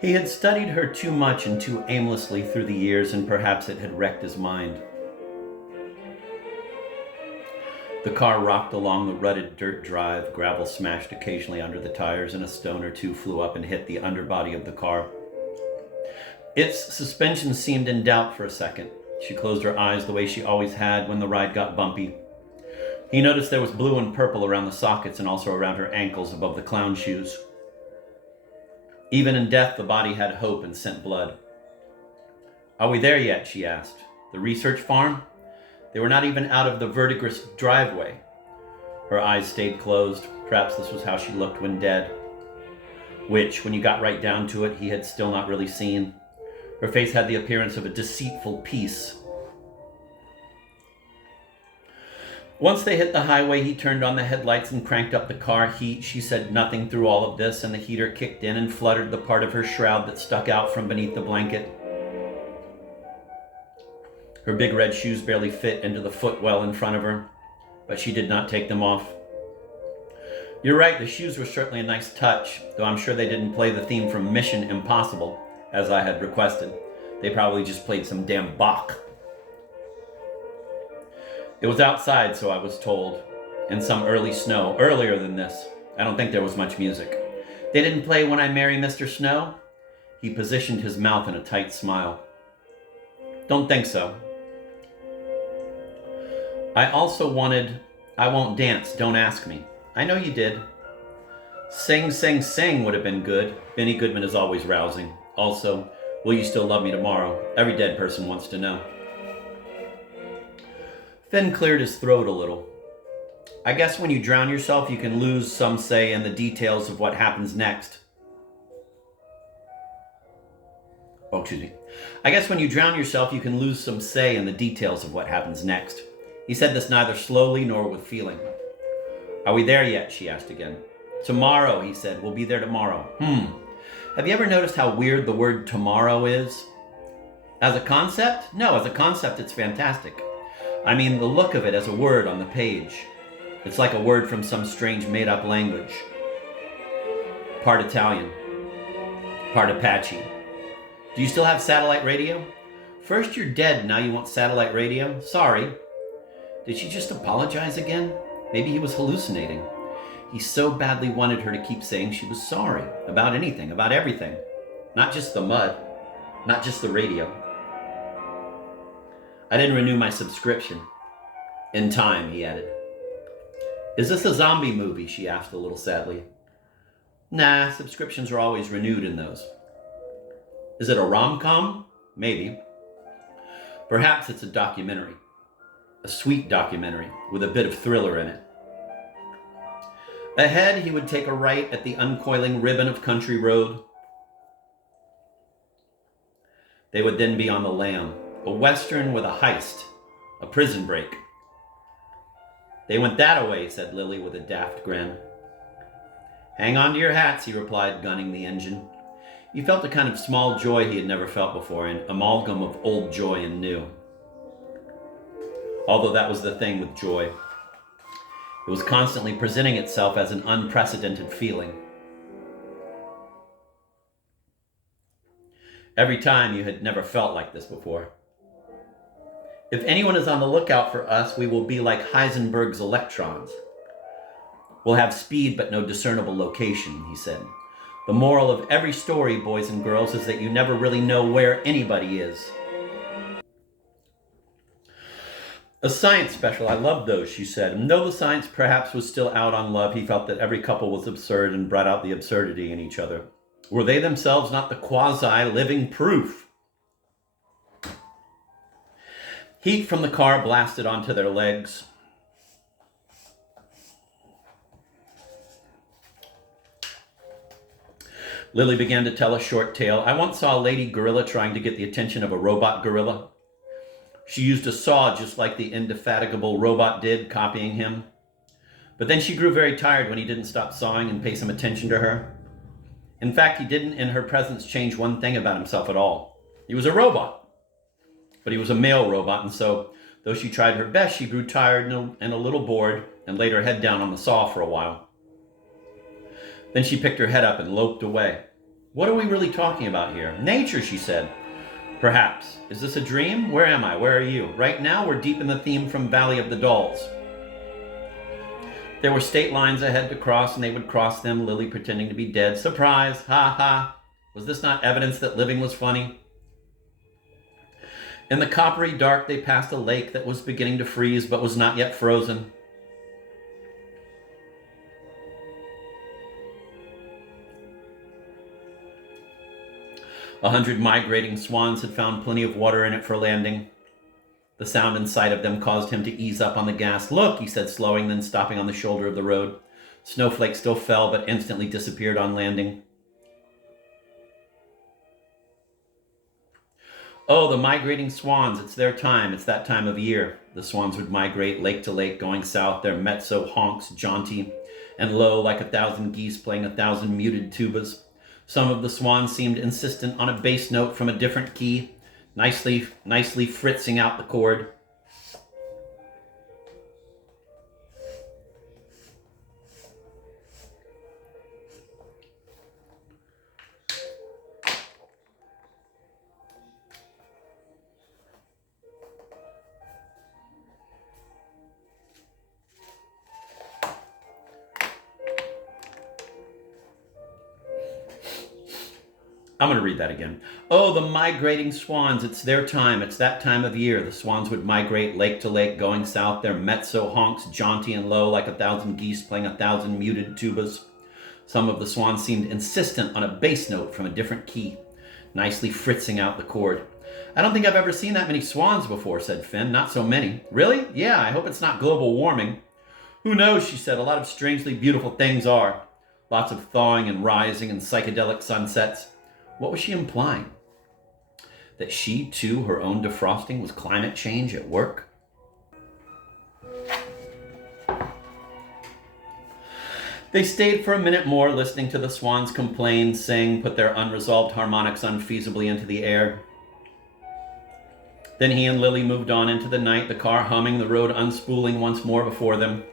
He had studied her too much and too aimlessly through the years, and perhaps it had wrecked his mind. The car rocked along the rutted dirt drive, gravel smashed occasionally under the tires, and a stone or two flew up and hit the underbody of the car. Its suspension seemed in doubt for a second. She closed her eyes the way she always had when the ride got bumpy. He noticed there was blue and purple around the sockets and also around her ankles above the clown shoes. Even in death, the body had hope and sent blood. "Are we there yet?" she asked. "The research farm?" They were not even out of the verdigris driveway. Her eyes stayed closed. Perhaps this was how she looked when dead, which, when you got right down to it, he had still not really seen. Her face had the appearance of a deceitful peace. Once they hit the highway, he turned on the headlights and cranked up the car heat. She said nothing through all of this, and the heater kicked in and fluttered the part of her shroud that stuck out from beneath the blanket. Her big red shoes barely fit into the footwell in front of her, but she did not take them off. "You're right, the shoes were certainly a nice touch, though I'm sure they didn't play the theme from Mission Impossible, as I had requested. They probably just played some damn Bach." "It was outside, so I was told, in some early snow, earlier than this. I don't think there was much music." "They didn't play When I Marry Mr. Snow?" He positioned his mouth in a tight smile. "Don't think so." "I also wanted I Won't Dance, Don't Ask Me." "I know you did." "Sing, Sing, Sing" would have been good. Benny Goodman is always rousing. Also, "Will You Still Love Me Tomorrow?" Every dead person wants to know. Finn cleared his throat a little. "I guess when you drown yourself, you can lose some say in the details of what happens next." Oh, excuse me. "I guess when you drown yourself, you can lose some say in the details of what happens next." He said this neither slowly nor with feeling. "Are we there yet?" she asked again. "Tomorrow," he said. "We'll be there tomorrow." Have you ever noticed how weird the word tomorrow is? As a concept? No, as a concept it's fantastic. I mean the look of it as a word on the page. It's like a word from some strange made-up language. Part Italian, part Apache. "Do you still have satellite radio?" "First you're dead, now you want satellite radio? Sorry." Did she just apologize again? Maybe he was hallucinating. He so badly wanted her to keep saying she was sorry. About anything, about everything. Not just the mud. Not just the radio. "I didn't renew my subscription." "In time," he added. "Is this a zombie movie?" she asked a little sadly. "Nah, subscriptions are always renewed in those." "Is it a rom-com?" "Maybe." "Perhaps it's a documentary. A sweet documentary with a bit of thriller in it." Ahead, he would take a right at the uncoiling ribbon of country road. They would then be on the lam, a western with a heist, a prison break. "They went that away," said Lily with a daft grin. "Hang on to your hats," he replied, gunning the engine. He felt a kind of small joy he had never felt before, an amalgam of old joy and new. Although that was the thing with joy. It was constantly presenting itself as an unprecedented feeling. Every time you had never felt like this before. "If anyone is on the lookout for us, we will be like Heisenberg's electrons. We'll have speed but no discernible location," he said. "The moral of every story, boys and girls, is that you never really know where anybody is." "A science special, I loved those," she said. And though the science perhaps was still out on love, he felt that every couple was absurd and brought out the absurdity in each other. Were they themselves not the quasi-living proof? Heat from the car blasted onto their legs. Lily began to tell a short tale. "I once saw a lady gorilla trying to get the attention of a robot gorilla. She used a saw just like the indefatigable robot did, copying him. But then she grew very tired when he didn't stop sawing and pay some attention to her. In fact, he didn't in her presence change one thing about himself at all. He was a robot. But he was a male robot, and so, though she tried her best, she grew tired and a little bored and laid her head down on the saw for a while. Then she picked her head up and loped away. What are we really talking about here? Nature, she said. Perhaps. Is this a dream? Where am I? Where are you? Right now, we're deep in the theme from Valley of the Dolls. There were state lines ahead to cross, and they would cross them, Lily pretending to be dead. Surprise! Ha ha! Was this not evidence that living was funny? In the coppery dark, they passed a lake that was beginning to freeze, but was not yet frozen. 100 migrating swans had found plenty of water in it for landing. The sound and sight of them caused him to ease up on the gas. Look, he said, slowing, then stopping on the shoulder of the road. Snowflakes still fell, but instantly disappeared on landing. Oh, the migrating swans, it's their time. It's that time of year. The swans would migrate lake to lake, going south, their mezzo honks jaunty and low like 1,000 geese playing 1,000 muted tubas. Some of the swans seemed insistent on a bass note from a different key, nicely fritzing out the chord. I'm going to read that again. Oh, the migrating swans, it's their time. It's that time of year. The swans would migrate lake to lake, going south, their mezzo honks jaunty and low like 1,000 geese playing 1,000 muted tubas. Some of the swans seemed insistent on a bass note from a different key, nicely fritzing out the chord. I don't think I've ever seen that many swans before, said Finn. Not so many. Really? Yeah, I hope it's not global warming. Who knows, she said. A lot of strangely beautiful things are. Lots of thawing and rising and psychedelic sunsets. What was she implying? That she, too, her own defrosting was climate change at work? They stayed for a minute more, listening to the swans complain, sing, put their unresolved harmonics unfeasibly into the air. Then he and Lily moved on into the night, the car humming, the road unspooling once more before them.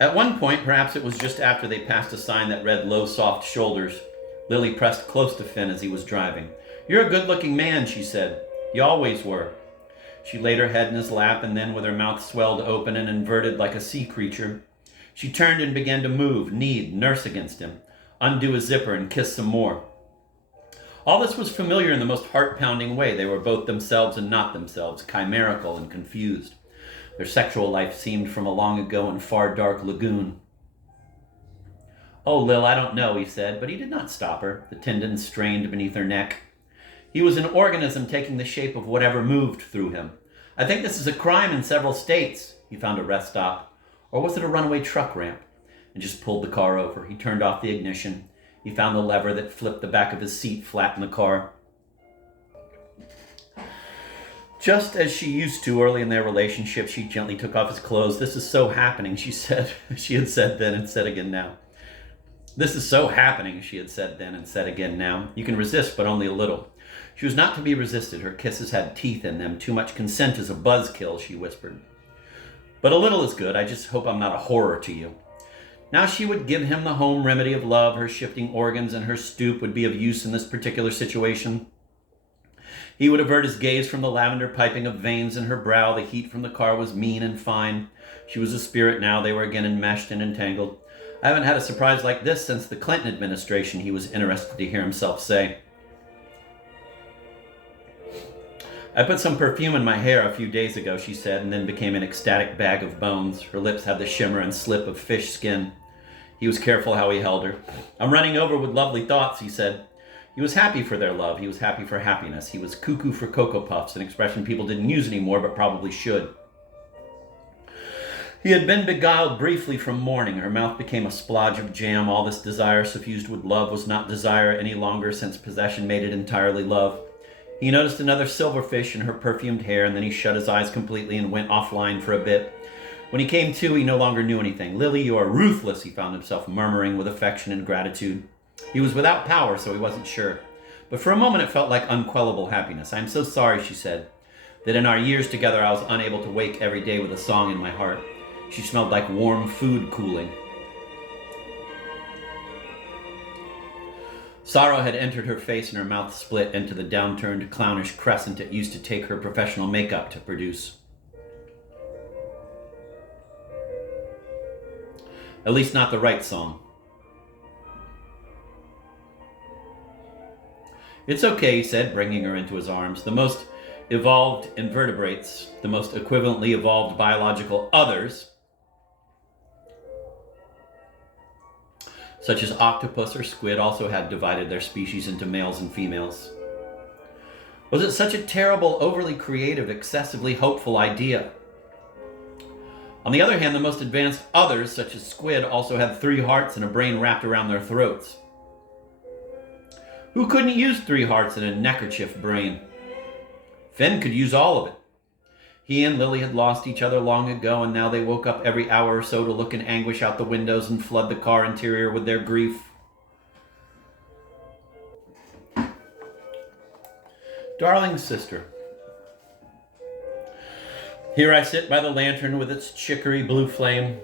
At one point, perhaps it was just after they passed a sign that read low, soft shoulders, Lily pressed close to Finn as he was driving. You're a good-looking man, she said. You always were. She laid her head in his lap, and then with her mouth swelled open and inverted like a sea creature, she turned and began to move, knead, nurse against him, undo a zipper and kiss some more. All this was familiar in the most heart-pounding way. They were both themselves and not themselves, chimerical and confused. Their sexual life seemed from a long ago and far dark lagoon. Oh, Lil, I don't know, he said, but he did not stop her, the tendons strained beneath her neck. He was an organism taking the shape of whatever moved through him. I think this is a crime in several states. He found a rest stop. Or was it a runaway truck ramp? And just pulled the car over. He turned off the ignition. He found the lever that flipped the back of his seat flat in the car. Just as she used to early in their relationship, she gently took off his clothes. This is so happening, she said. She had said then and said again now. This is so happening, she had said then and said again now. You can resist, but only a little. She was not to be resisted. Her kisses had teeth in them. Too much consent is a buzzkill, she whispered. But a little is good. I just hope I'm not a horror to you. Now she would give him the home remedy of love. Her shifting organs and her stoop would be of use in this particular situation. He would avert his gaze from the lavender piping of veins in her brow. The heat from the car was mean and fine. She was a spirit now. They were again enmeshed and entangled. I haven't had a surprise like this since the Clinton administration, he was interested to hear himself say. I put some perfume in my hair a few days ago, she said, and then became an ecstatic bag of bones. Her lips had the shimmer and slip of fish skin. He was careful how he held her. I'm running over with lovely thoughts, he said. He was happy for their love. He was happy for happiness. He was cuckoo for Cocoa Puffs, an expression people didn't use anymore, but probably should. He had been beguiled briefly from mourning. Her mouth became a splodge of jam. All this desire suffused with love was not desire any longer, since possession made it entirely love. He noticed another silverfish in her perfumed hair, and then he shut his eyes completely and went offline for a bit. When he came to, he no longer knew anything. Lily, you are ruthless, he found himself murmuring with affection and gratitude. He was without power, so he wasn't sure. But for a moment it felt like unquellable happiness. I am so sorry, she said, that in our years together I was unable to wake every day with a song in my heart. She smelled like warm food cooling. Sorrow had entered her face and her mouth split into the downturned, clownish crescent it used to take her professional makeup to produce. At least not the right song. It's okay, he said, bringing her into his arms. The most evolved invertebrates, the most equivalently evolved biological others, such as octopus or squid, also had divided their species into males and females. Was it such a terrible, overly creative, excessively hopeful idea? On the other hand, the most advanced others, such as squid, also had 3 hearts and a brain wrapped around their throats. Who couldn't use 3 hearts and a neckerchief brain? Finn could use all of it. He and Lily had lost each other long ago, and now they woke up every hour or so to look in anguish out the windows and flood the car interior with their grief. Darling sister, here I sit by the lantern with its chicory blue flame.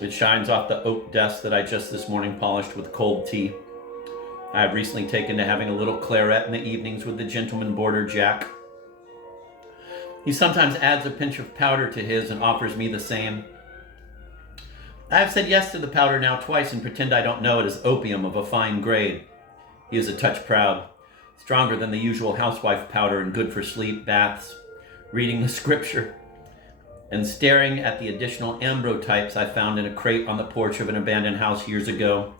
It shines off the oak desk that I just this morning polished with cold tea. I have recently taken to having a little claret in the evenings with the gentleman boarder Jack. He sometimes adds a pinch of powder to his and offers me the same. I have said yes to the powder now twice and pretend I don't know it is opium of a fine grade. He is a touch proud, stronger than the usual housewife powder and good for sleep, baths, reading the scripture, and staring at the additional ambrotypes I found in a crate on the porch of an abandoned house years ago,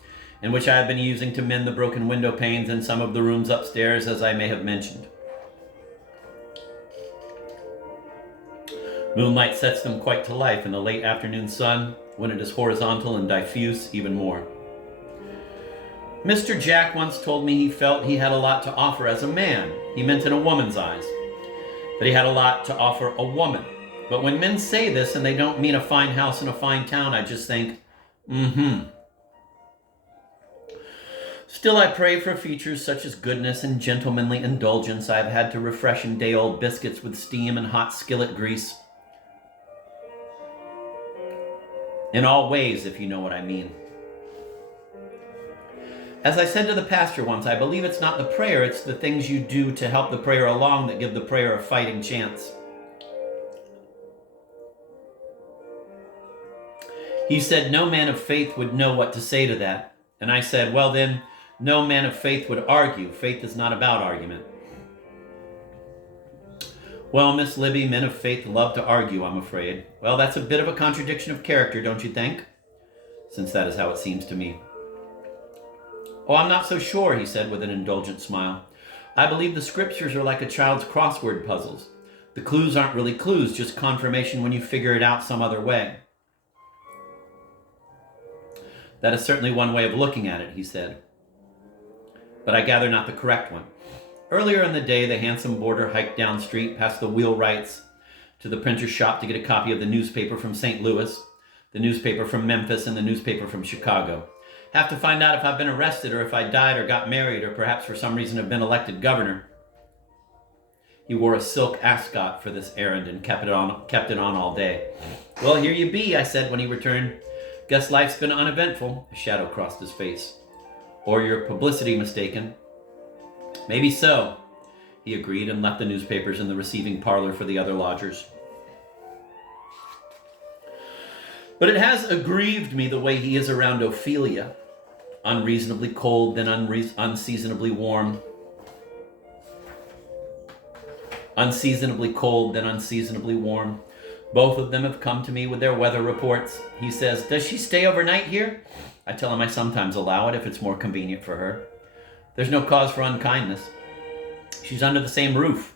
in which I have been using to mend the broken window panes in some of the rooms upstairs, as I may have mentioned. Moonlight sets them quite to life, and the late afternoon sun, when it is horizontal and diffuse, even more. Mr. Jack once told me he felt he had a lot to offer as a man. He meant in a woman's eyes, that he had a lot to offer a woman. But when men say this and they don't mean a fine house in a fine town, I just think, Still, I pray for features such as goodness and gentlemanly indulgence. I have had to refresh in day-old biscuits with steam and hot skillet grease. In all ways, if you know what I mean. As I said to the pastor once, I believe it's not the prayer, it's the things you do to help the prayer along that give the prayer a fighting chance. He said no man of faith would know what to say to that. And I said, well then, no man of faith would argue. Faith is not about argument. Well, Miss Libby, men of faith love to argue, I'm afraid. Well, that's a bit of a contradiction of character, don't you think? Since that is how it seems to me. Oh, I'm not so sure, he said with an indulgent smile. I believe the scriptures are like a child's crossword puzzles. The clues aren't really clues, just confirmation when you figure it out some other way. That is certainly one way of looking at it, he said. But I gather not the correct one. Earlier in the day, the handsome boarder hiked down street past the wheelwrights to the printer's shop to get a copy of the newspaper from St. Louis, the newspaper from Memphis, and the newspaper from Chicago. Have to find out if I've been arrested or if I died or got married or perhaps for some reason have been elected governor. He wore a silk ascot for this errand and kept it on all day. Well, here you be, I said when he returned. Guess life's been uneventful. A shadow crossed his face. Or your publicity mistaken. Maybe so, he agreed and left the newspapers in the receiving parlor for the other lodgers. But it has aggrieved me the way he is around Ophelia. Unreasonably cold, then unseasonably warm. Unseasonably cold, then unseasonably warm. Both of them have come to me with their weather reports. He says, does she stay overnight here? I tell him I sometimes allow it if it's more convenient for her. There's no cause for unkindness. She's under the same roof.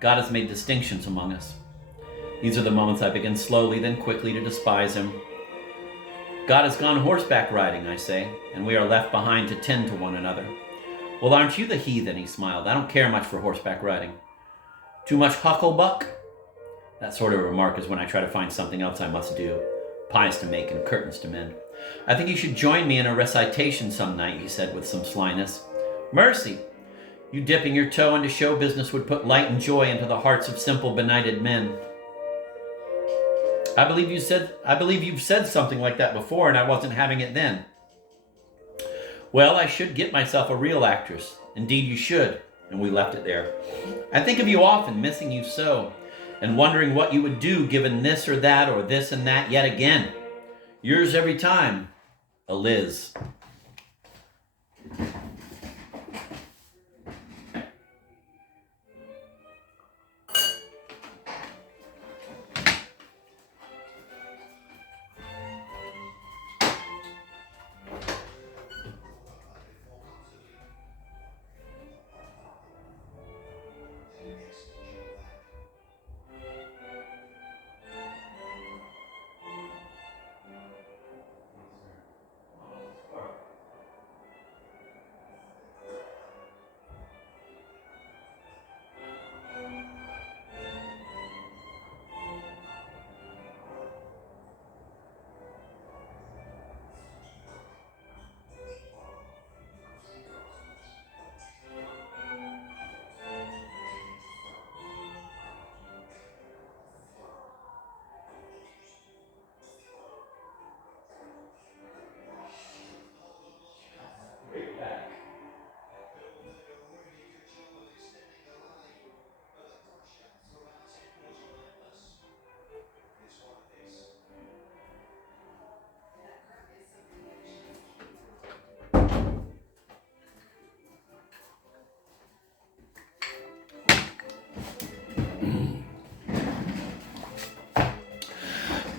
God has made distinctions among us. These are the moments I begin slowly, then quickly to despise him. God has gone horseback riding, I say, and we are left behind to tend to one another. Well, aren't you the heathen? He smiled. I don't care much for horseback riding. Too much hucklebuck? That sort of remark is when I try to find something else I must do. Pies to make and curtains to mend. I think you should join me in a recitation some night, he said with some slyness. Mercy! You dipping your toe into show business would put light and joy into the hearts of simple, benighted men. I believe you've said something like that before, and I wasn't having it then. Well, I should get myself a real actress. Indeed, you should. And we left it there. I think of you often, missing you so, and wondering what you would do given this or that or this and that yet again. Yours every time, a Liz.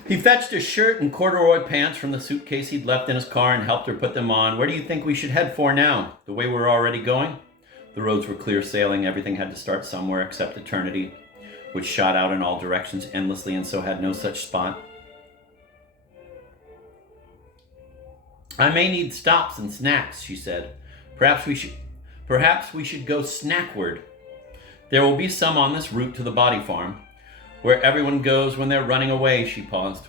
He fetched a shirt and corduroy pants from the suitcase he'd left in his car and helped her put them on. Where do you think we should head for now? The way we're already going? The roads were clear sailing. Everything had to start somewhere except eternity, which shot out in all directions endlessly and so had no such spot. I may need stops and snacks, she said. Perhaps we should go snackward. There will be some on this route to the body farm. Where everyone goes when they're running away, she paused.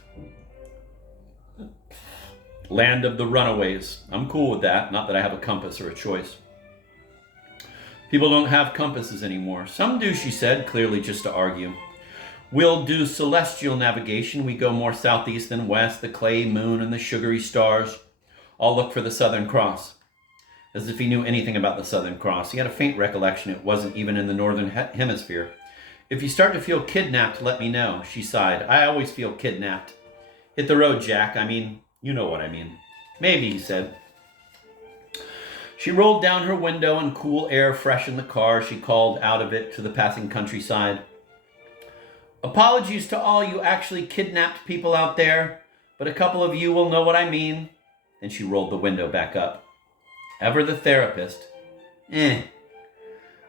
Land of the runaways. I'm cool with that, not that I have a compass or a choice. People don't have compasses anymore. Some do, she said, clearly just to argue. We'll do celestial navigation. We go more southeast than west, the clay moon and the sugary stars. I'll look for the Southern Cross. As if he knew anything about the Southern Cross. He had a faint recollection it wasn't even in the Northern Hemisphere. If you start to feel kidnapped, let me know, she sighed. I always feel kidnapped. Hit the road, Jack. I mean, you know what I mean. Maybe, he said. She rolled down her window and cool air freshened the car. She called out of it to the passing countryside. Apologies to all you actually kidnapped people out there, but a couple of you will know what I mean. And she rolled the window back up. Ever the therapist?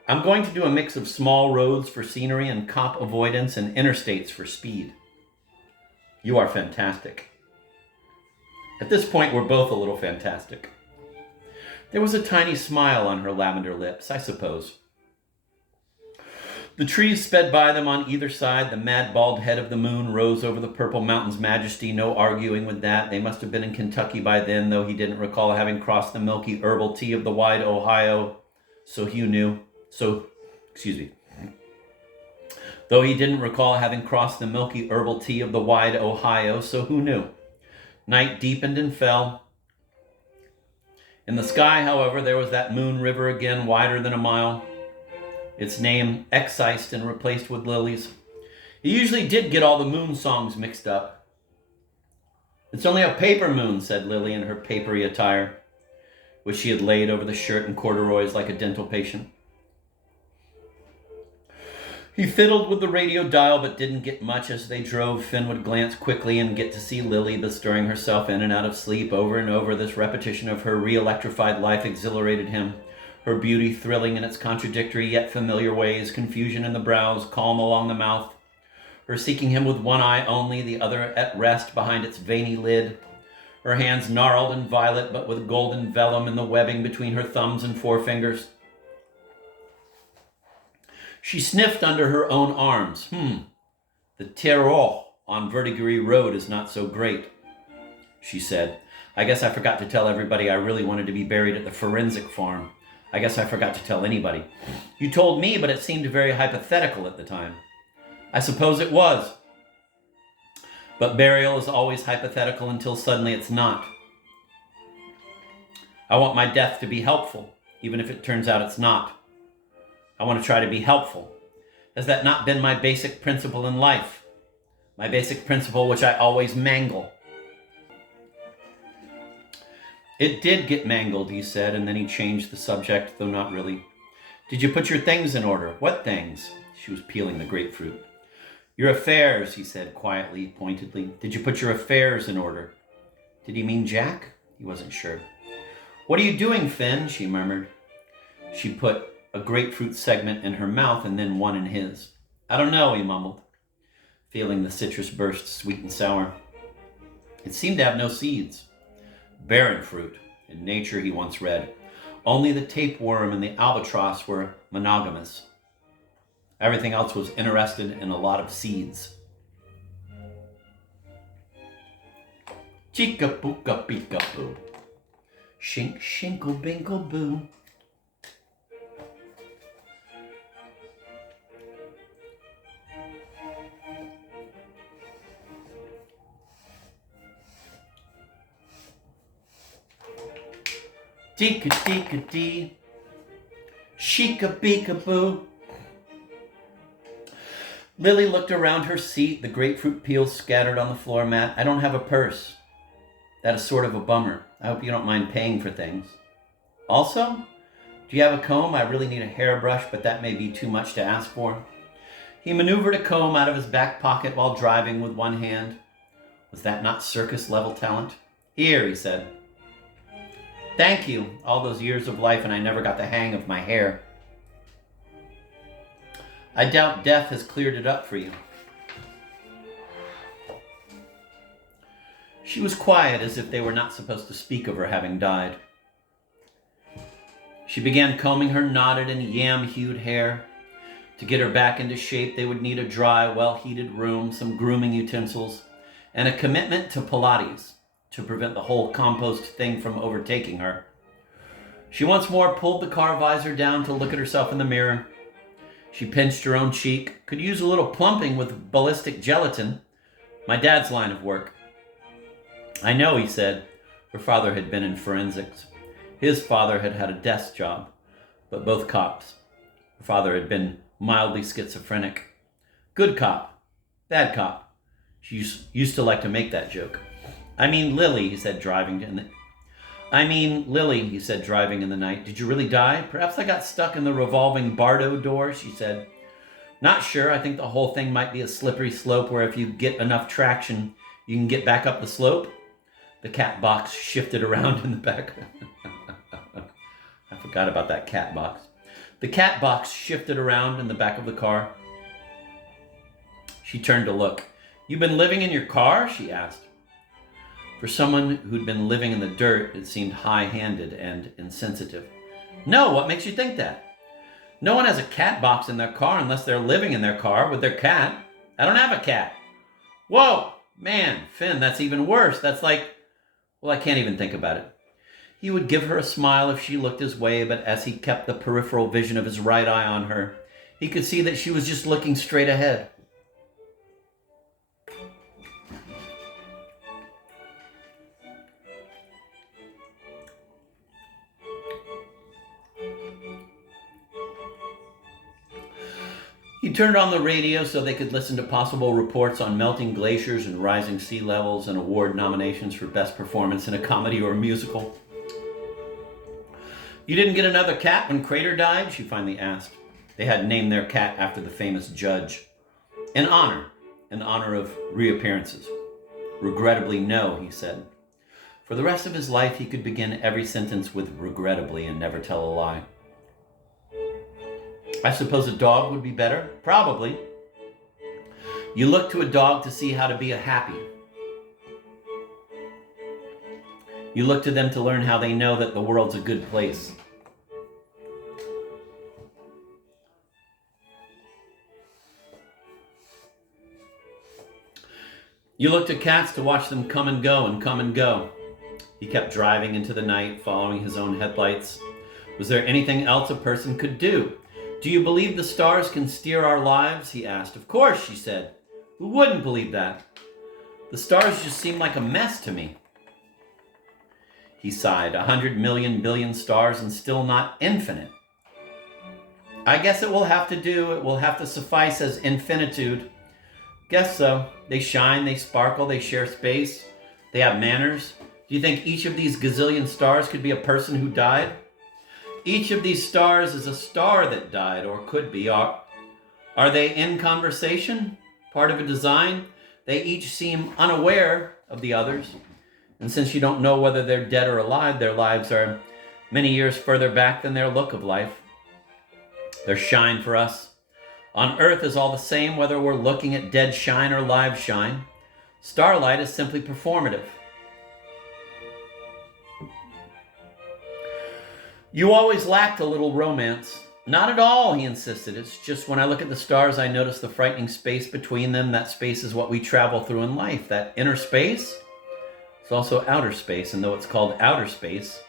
I'm going to do a mix of small roads for scenery and cop avoidance and interstates for speed. You are fantastic. At this point, we're both a little fantastic. There was a tiny smile on her lavender lips, I suppose. The trees sped by them on either side. The mad bald head of the moon rose over the purple mountain's majesty. No arguing with that. They must have been in Kentucky by then, though he didn't recall having crossed the milky herbal tea of the wide Ohio. So Hugh knew. Though he didn't recall having crossed the milky herbal tea of the wide Ohio, so who knew? Night deepened and fell. In the sky, however, there was that moon river again, wider than a mile. Its name excised and replaced with lilies. He usually did get all the moon songs mixed up. It's only a paper moon, said Lily in her papery attire, which she had laid over the shirt and corduroys like a dental patient. He fiddled with the radio dial but didn't get much as they drove. Finn would glance quickly and get to see Lily bestirring herself in and out of sleep over and over. This repetition of her re-electrified life exhilarated him. Her beauty thrilling in its contradictory yet familiar ways, confusion in the brows, calm along the mouth. Her seeking him with one eye only, the other at rest behind its veiny lid. Her hands gnarled and violet but with golden vellum in the webbing between her thumbs and forefingers. She sniffed under her own arms. The terroir on Verdigris Road is not so great, she said. I guess I forgot to tell everybody I really wanted to be buried at the forensic farm. I guess I forgot to tell anybody. You told me, but it seemed very hypothetical at the time. I suppose it was. But burial is always hypothetical until suddenly it's not. I want my death to be helpful, even if it turns out it's not. I want to try to be helpful. Has that not been my basic principle in life? My basic principle, which I always mangle. It did get mangled, he said, and then he changed the subject, though not really. Did you put your things in order? What things? She was peeling the grapefruit. Your affairs, he said quietly, pointedly. Did you put your affairs in order? Did he mean Jack? He wasn't sure. What are you doing, Finn? She murmured. She put a grapefruit segment in her mouth and then one in his. I don't know, he mumbled, feeling the citrus burst sweet and sour. It seemed to have no seeds. Barren fruit. In nature, he once read. Only the tapeworm and the albatross were monogamous. Everything else was interested in a lot of seeds. Chica-pooka-pika-poo. Shink-shinkle-binkle-boo. Dee-ka-dee-ka-dee. Shika-beeka-boo. Lily looked around her seat, the grapefruit peels scattered on the floor mat. I don't have a purse. That is sort of a bummer. I hope you don't mind paying for things. Also, do you have a comb? I really need a hairbrush, but that may be too much to ask for. He maneuvered a comb out of his back pocket while driving with one hand. Was that not circus-level talent? Here, he said. Thank you. All those years of life and I never got the hang of my hair. I doubt death has cleared it up for you. She was quiet, as if they were not supposed to speak of her having died. She began combing her knotted and yam-hued hair. To get her back into shape, they would need a dry, well-heated room, some grooming utensils, and a commitment to Pilates to prevent the whole compost thing from overtaking her. She once more pulled the car visor down to look at herself in the mirror. She pinched her own cheek. Could use a little plumping with ballistic gelatin. My dad's line of work. I know, he said. Her father had been in forensics. His father had had a desk job, but both cops. Her father had been mildly schizophrenic. Good cop. Bad cop. She used to like to make that joke. I mean, Lily, he said, driving in the night. Did you really die? Perhaps I got stuck in the revolving Bardo door, she said. Not sure. I think the whole thing might be a slippery slope where if you get enough traction, you can get back up the slope. The cat box shifted around in the back. I forgot about that cat box. The cat box shifted around in the back of the car. She turned to look. You been living in your car? She asked. For someone who'd been living in the dirt, it seemed high-handed and insensitive. No, what makes you think that? No one has a cat box in their car unless they're living in their car with their cat. I don't have a cat. Whoa, man, Finn, that's even worse. That's like, well, I can't even think about it. He would give her a smile if she looked his way, but as he kept the peripheral vision of his right eye on her, he could see that she was just looking straight ahead. He turned on the radio so they could listen to possible reports on melting glaciers and rising sea levels and award nominations for best performance in a comedy or a musical. You didn't get another cat when Crater died? She finally asked. They had named their cat after the famous judge. In honor of reappearances. Regrettably, no, he said. For the rest of his life, he could begin every sentence with regrettably and never tell a lie. I suppose a dog would be better? Probably. You look to a dog to see how to be happy. You look to them to learn how they know that the world's a good place. You look to cats to watch them come and go and come and go. He kept driving into the night, following his own headlights. Was there anything else a person could do? Do you believe the stars can steer our lives? He asked. Of course, she said. Who wouldn't believe that? The stars just seem like a mess to me. He sighed. 100 million billion stars and still not infinite. I guess it will have to do. It will have to suffice as infinitude. Guess so. They shine, they sparkle, they share space. They have manners. Do you think each of these gazillion stars could be a person who died? Each of these stars is a star that died, or could be. Are they in conversation? Part of a design? They each seem unaware of the others. And since you don't know whether they're dead or alive, their lives are many years further back than their look of life. Their shine for us on Earth is all the same whether we're looking at dead shine or live shine. Starlight is simply performative. You always lacked a little romance. Not at all, he insisted. It's just when I look at the stars, I notice the frightening space between them. That space is what we travel through in life. That inner space, it's also outer space. And though it's called outer space,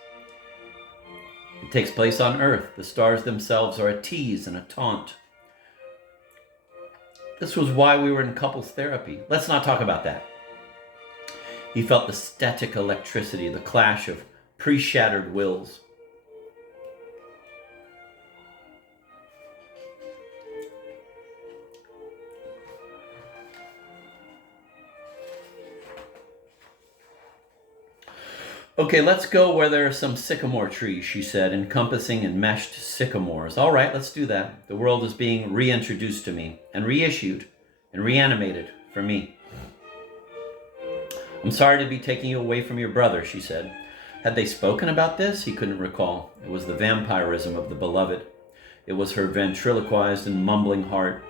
it takes place on Earth. The stars themselves are a tease and a taunt. This was why we were in couples therapy. Let's not talk about that. He felt the static electricity, the clash of pre-shattered wills. Okay, let's go where there are some sycamore trees, she said, encompassing enmeshed sycamores. All right, let's do that. The world is being reintroduced to me and reissued and reanimated for me. I'm sorry to be taking you away from your brother, she said. Had they spoken about this? He couldn't recall. It was the vampirism of the beloved. It was her ventriloquized and mumbling heart.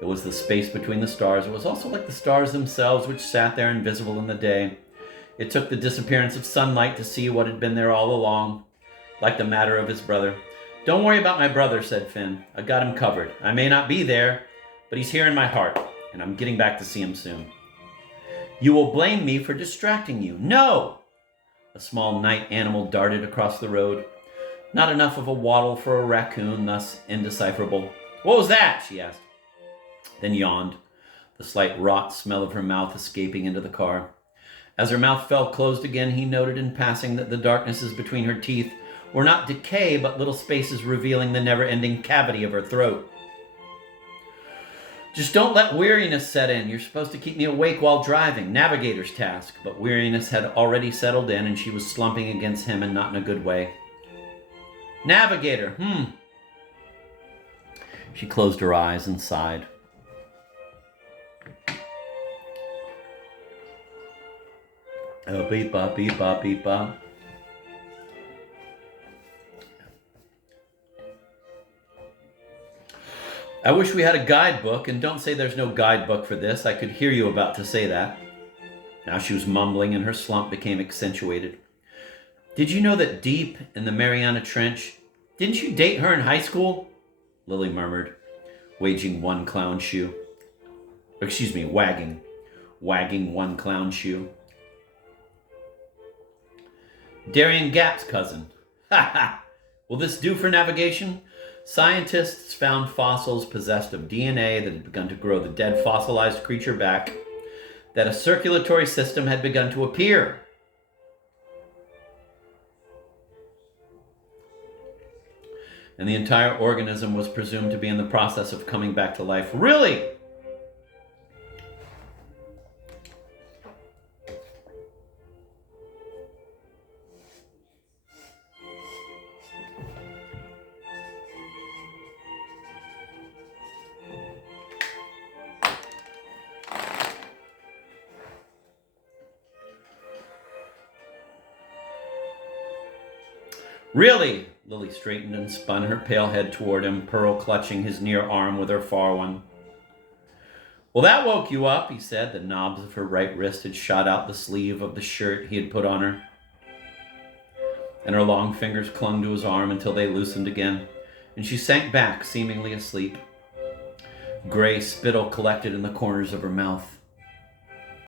It was the space between the stars. It was also like the stars themselves, which sat there invisible in the day. It took the disappearance of sunlight to see what had been there all along, like the matter of his brother. Don't worry about my brother, said Finn. I got him covered. I may not be there, but he's here in my heart, and I'm getting back to see him soon. You will blame me for distracting you. No! A small night animal darted across the road. Not enough of a waddle for a raccoon, thus indecipherable. What was that? She asked, then yawned, the slight rot smell of her mouth escaping into the car. As her mouth fell closed again, he noted in passing that the darknesses between her teeth were not decay, but little spaces revealing the never-ending cavity of her throat. Just don't let weariness set in. You're supposed to keep me awake while driving. Navigator's task. But weariness had already settled in, and she was slumping against him, and not in a good way. Navigator, She closed her eyes and sighed. Oh, beep, bop, beep, bop, beep, bop. I wish we had a guidebook, and don't say there's no guidebook for this. I could hear you about to say that. Now she was mumbling, and her slump became accentuated. Did you know that deep in the Mariana Trench, didn't you date her in high school? Lily murmured, wagging one clown shoe. Wagging one clown shoe. Darian Gap's cousin. Ha ha! Will this do for navigation? Scientists found fossils possessed of DNA that had begun to grow the dead fossilized creature back, that a circulatory system had begun to appear. And the entire organism was presumed to be in the process of coming back to life. Really? Really? Lily straightened and spun her pale head toward him, Pearl clutching his near arm with her far one. Well, that woke you up, he said. The knobs of her right wrist had shot out the sleeve of the shirt he had put on her, and her long fingers clung to his arm until they loosened again, and she sank back, seemingly asleep. Gray spittle collected in the corners of her mouth.